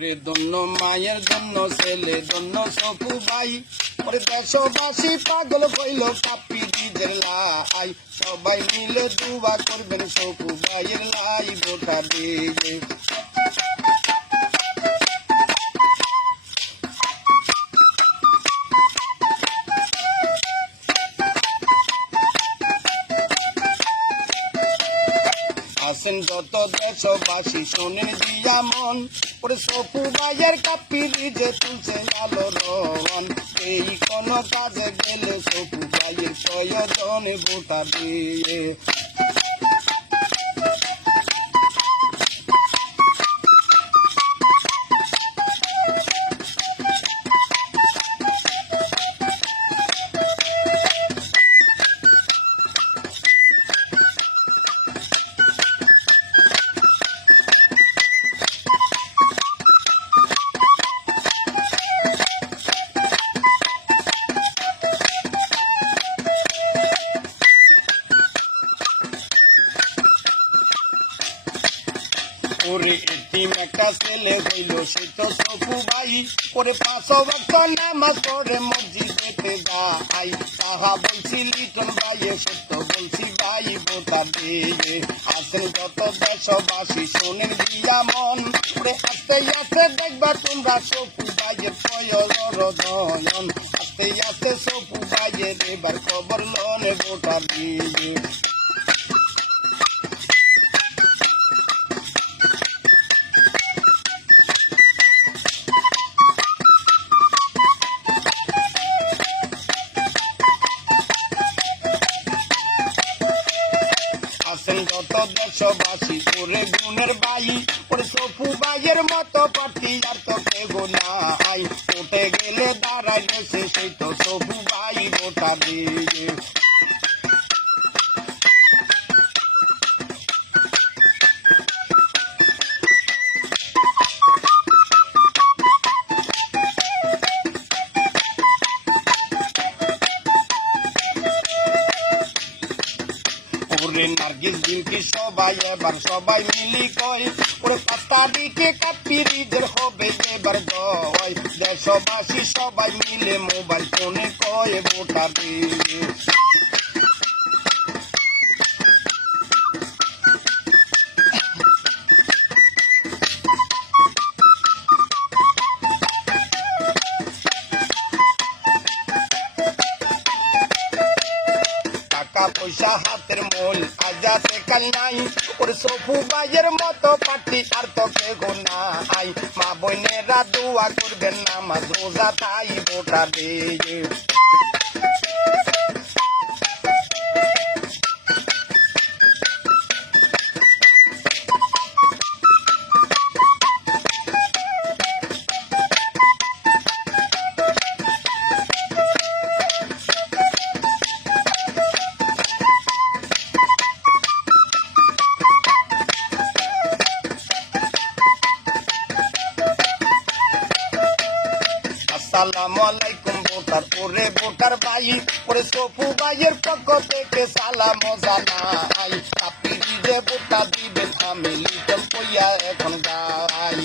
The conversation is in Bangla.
রে দন্য মায়ের জন্য ছেলে জন্য সপু ভাই ওরে দেশবাসী পাগল কইল কাপি ডিজের লাই সবাই মিলে দুয়া করবেন সপু ভাইয়ের লাই ভোটা দিয়ে আসেন যত দেশবাসী শোনেন দিয়া মন ওরে সপু ভাইয়ের কাপি ডিজে তুলছে আলো রন এই কোন কাজে গেলে সপু ভাইয়ের প্রয়োজন ভোটা দিয়ে ওরে এতিম একটা ছেলে হইল সে তো সপু ভাই ওরে 5 ওয়াক্ত নামাজ পড়ে মসজিদেতে যাই তাহা বলছি লিটন ভাইয়ে সত্য বলছি ভাই ভোটা দিয়ে আসেন যত দেশবাসী শোনেন দিয়া মন ওরে আস্তে আস্তে দেখবা তোমরা সপু ভাইয়ের প্রয়োজন আস্তে আস্তে সপু ভাইয়ের এবার খবর লনে ভোটা দিয়ে আসেন যত দেশবাসী ওরে গুণের ভাই ওরে সপু ভাইয়ের মতো পার্টি আর তো কেউ নাই উঠে গেলে দাঁড়ায় বসে সেই তো সপু ভাই ভোটা দিয়ে ওরে নার্গিস বিলকি সবাই এবার সবাই মিলি কয় ওরে 5 তারিখে কাপি ডিজের হবে এবার জয় দেশবাসী সবাই মিলে মোবাইল ফোনে কয় ভোটা দিয়ে টাকা পয়সা হাতের মোল আজাতে কাল নাই ওরে সপু ভাইয়ের মতো পার্টি আর তো কেউ নাই মা বোনেরা দোয়া করবেন নামাজ রোজা তাই ভোটা দিয়ে আসসালামু আলাইকুম ভোটার ওরে ভোটার ভাই ওরে সপু ভাইয়ের পক্ষ থেকে সালাম জানাই কাপি ডিজে ভোটা দিবেন আমি লিটন কইয়া এখন গাই।